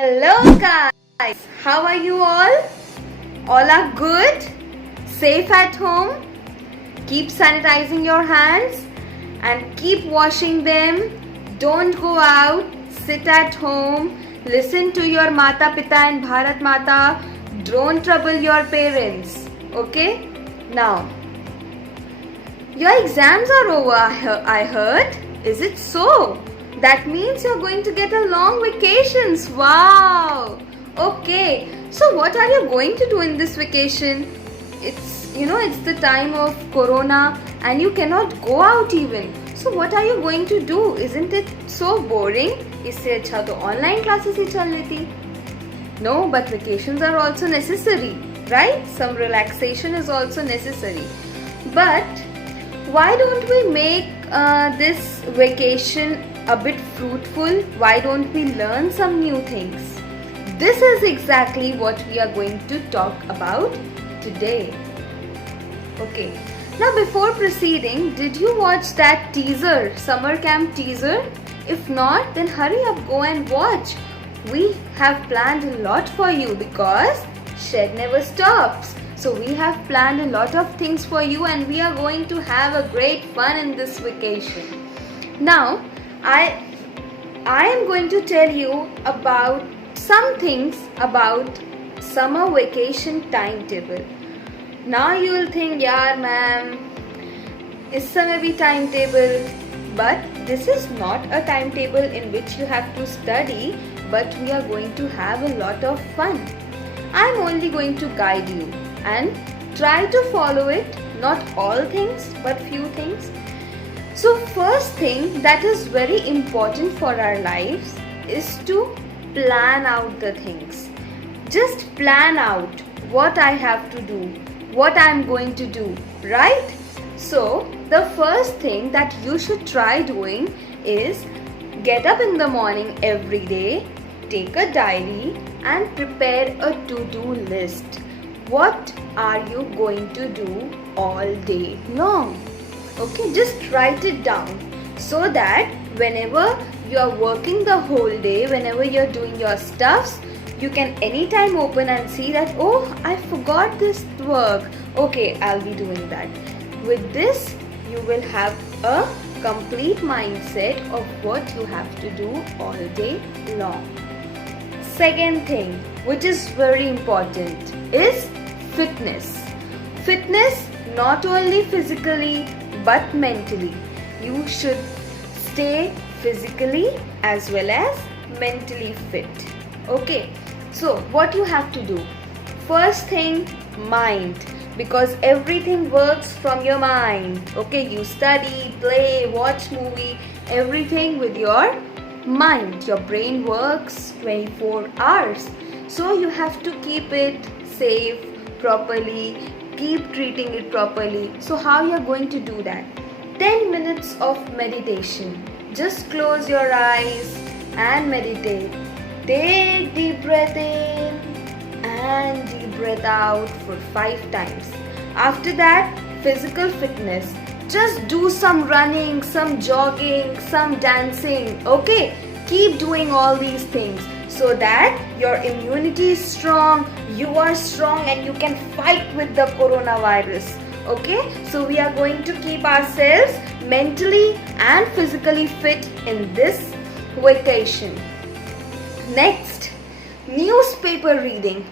Hello guys, how are you all? All are good? Safe at home? Keep sanitizing your hands and keep washing them. Don't go out, sit at home, listen to your Mata Pita and Bharat Mata. Don't trouble your parents. Okay? Now, your exams are over, I heard. Is it so? That means you're going to get a long vacations. Wow. Okay. So what are you going to do in this vacation? It's the time of corona and you cannot go out even. So what are you going to do? Isn't it so boring? इससे अच्छा तो online classes ही चल लेती. No, but vacations are also necessary, right? Some relaxation is also necessary. But why don't we make this vacation a bit fruitful? Why don't we learn some new things? This is exactly what we are going to talk about today. Okay. Now before proceeding, did you watch that teaser, summer camp teaser? If not, then hurry up, go and watch. We have planned a lot for you because ShED never stops. So we have planned a lot of things for you and we are going to have a great fun in this vacation. Now, I am going to tell you about some things about summer vacation timetable. Now you will think, yaar ma'am, is समय भी timetable? But this is not a timetable in which you have to study, but we are going to have a lot of fun. I am only going to guide you and try to follow it, not all things but few things. So first thing that is very important for our lives is to plan out the things. Just plan out what I have to do, what I am going to do, right? So the first thing that you should try doing is get up in the morning every day, take a diary and prepare a to-do list. What are you going to do all day long? Okay, just write it down so that whenever you are working the whole day, whenever you're doing your stuffs, you can anytime open and see that, oh, I forgot this work. Okay, I'll be doing that. With this, you will have a complete mindset of what you have to do all day long. Second thing, which is very important, is fitness. Fitness not only physically but mentally. You should stay physically as well as mentally fit. Okay, so what you have to do? First thing, mind. Because everything works from your mind. Okay, you study, play, watch movie, everything with your mind. Your brain works 24 hours. So you have to keep it safe, properly, keep treating it properly. So how you are going to do that? 10 minutes of meditation. Just close your eyes and meditate. Take deep breath in and deep breath out for 5 times. After that, physical fitness. Just do some running, some jogging, some dancing. Okay, keep doing all these things so that your immunity is strong, you are strong and you can fight with the coronavirus. Okay, so we are going to keep ourselves mentally and physically fit in this vacation. Next, newspaper reading.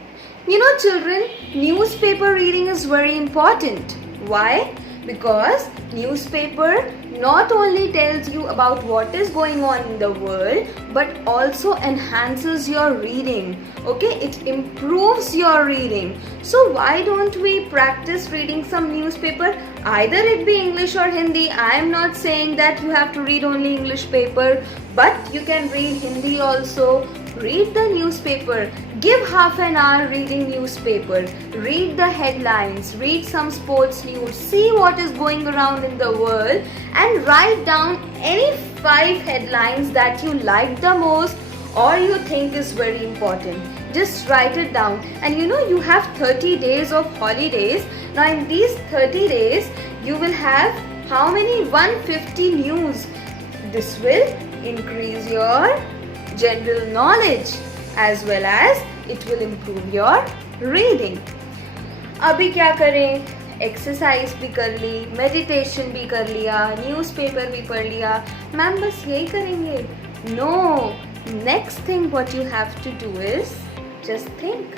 You know children, newspaper reading is very important. Why? Because newspaper not only tells you about what is going on in the world but also enhances your reading. Okay, it improves your reading. So why don't we practice reading some newspaper? Either it be English or Hindi. I am not saying that you have to read only English paper, but you can read Hindi also. Read the newspaper. Give half an hour reading newspaper. Read the headlines. Read some sports news. See what is going around in the world and write down any 5 headlines that you like the most or you think is very important. Just write it down. And you have 30 days of holidays. Now in these 30 days, you will have how many? 150 news. This will increase your general knowledge as well as it will improve your reading. अभी क्या करें? Exercise भी कर ली, meditation भी कर लिया, newspaper भी पढ़ लिया, मैम बस यही करेंगे? No, next thing what you have to do is just think.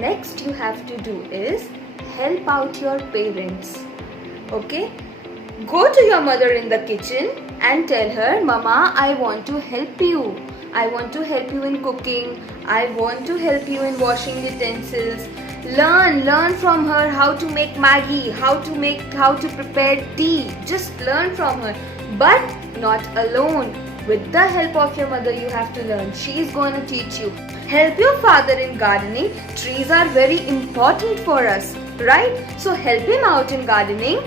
Next you have to do is help out your parents. Okay, go to your mother in the kitchen and tell her, Mama, I want to help you. I want to help you in cooking. I want to help you in washing utensils. Learn from her how to make Maggi, how to prepare tea. Just learn from her, but not alone. With the help of your mother, you have to learn. She is going to teach you. Help your father in gardening. Trees are very important for us, right? So help him out in gardening.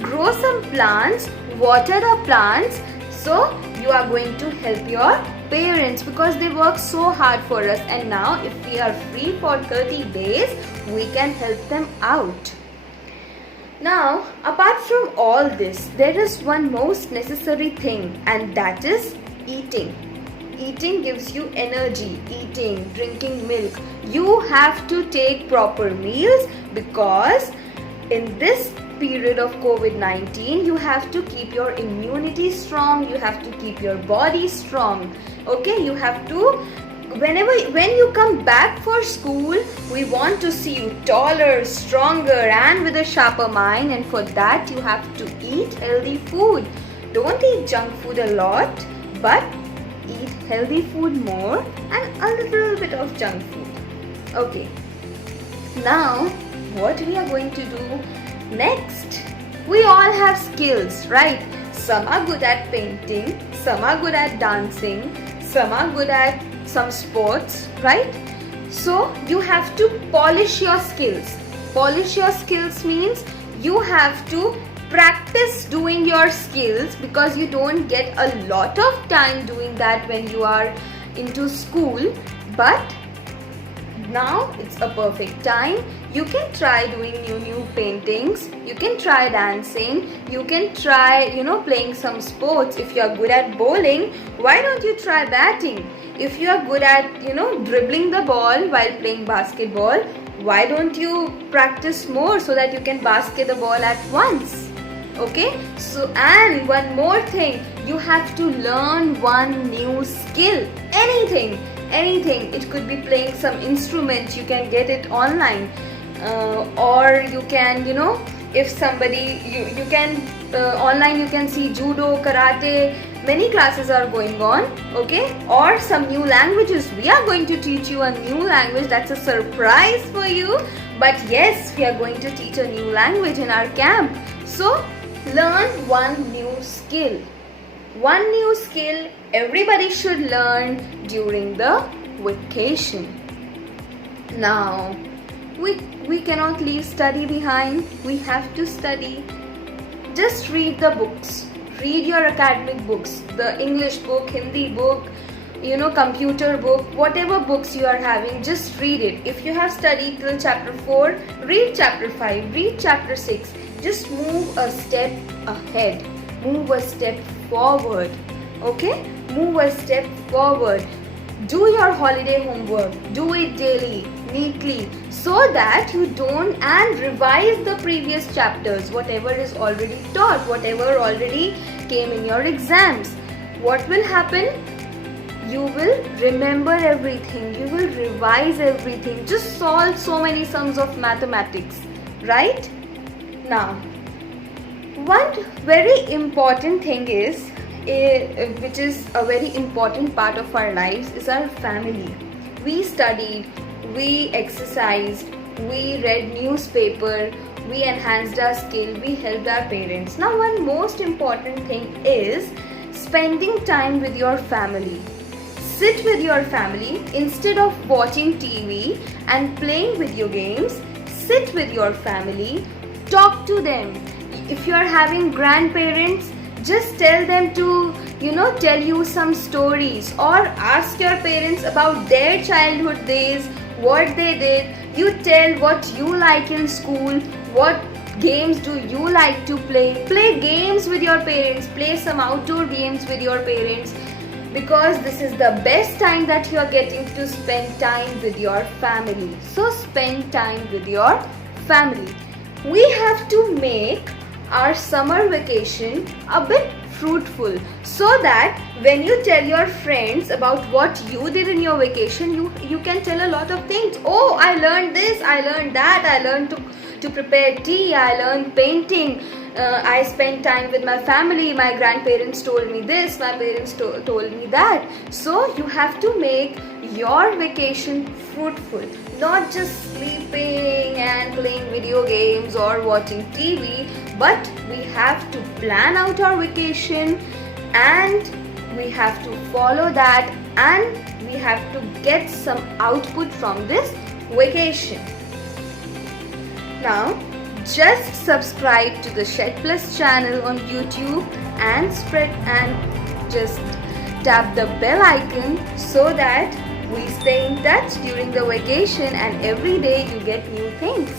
Grow some plants, water the plants. So you are going to help your parents because they work so hard for us, and now if we are free for 30 days, we can help them out. Now, apart from all this, there is one most necessary thing, and that is eating. Eating gives you energy. Eating, drinking milk. You have to take proper meals because in this period of COVID-19, you have to keep your immunity strong. You have to keep your body strong. Okay, you have to, when you come back for school, we want to see you taller, stronger, and with a sharper mind. And for that, you have to eat healthy food. Don't eat junk food a lot, but eat healthy food more and a little bit of junk food. Okay, now what we are going to do next? We all have skills, right? Some are good at painting, some are good at dancing, some are good at some sports, right? So you have to polish your skills. Polish your skills means you have to practice doing your skills because you don't get a lot of time doing that when you are into school, but now it's a perfect time. You can try doing new paintings, you can try dancing, you can try playing some sports. If you are good at bowling, why don't you try batting? If you are good at dribbling the ball while playing basketball, why don't you practice more so that you can basket the ball at once? Okay, so and one more thing, you have to learn one new skill. Anything. It could be playing some instrument. You can get it online, or you can if somebody you can online you can see judo, karate. Many classes are going on. Okay, or some new languages. We are going to teach you a new language. That's a surprise for you, but yes, we are going to teach a new language in our camp. So learn one new skill. One new skill everybody should learn during the vacation. Now, we cannot leave study behind. We have to study. Just read the books. Read your academic books. The English book, Hindi book, computer book, whatever books you are having, just read it. If you have studied till chapter 4, read chapter 5, read chapter 6. Just move a step ahead. Move a step forward. Okay? Move a step forward. Do your holiday homework. Do it daily, neatly, so that you don't, and revise the previous chapters, whatever is already taught, whatever already came in your exams. What will happen? You will remember everything. You will revise everything. Just solve so many sums of mathematics, right? Now, one very important thing is, which is a very important part of our lives, is our family. We studied, we exercised, we read newspaper, we enhanced our skill, we helped our parents. Now, one most important thing is spending time with your family. Sit with your family instead of watching TV and playing video games. Sit with your family. Talk to them. If you are having grandparents, just tell them to tell you some stories, or ask your parents about their childhood days, what they did. You tell what you like in school, what games do you like to play. Play games with your parents. Play some outdoor games with your parents, because this is the best time that you are getting to spend time with your family. So spend time with your family. We have to make our summer vacation a bit fruitful, so that when you tell your friends about what you did in your vacation, you can tell a lot of things. Oh, I learned this, I learned that, I learned to prepare tea, I learned painting, I spent time with my family, my grandparents told me this, my parents told me that. So you have to make your vacation fruitful, not just sleeping and playing video games or watching TV, but we have to plan out our vacation and we have to follow that, and we have to get some output from this vacation. Now, just subscribe to the ShED Plus channel on YouTube and just tap the bell icon so that we stay in touch during the vacation and every day you get new things.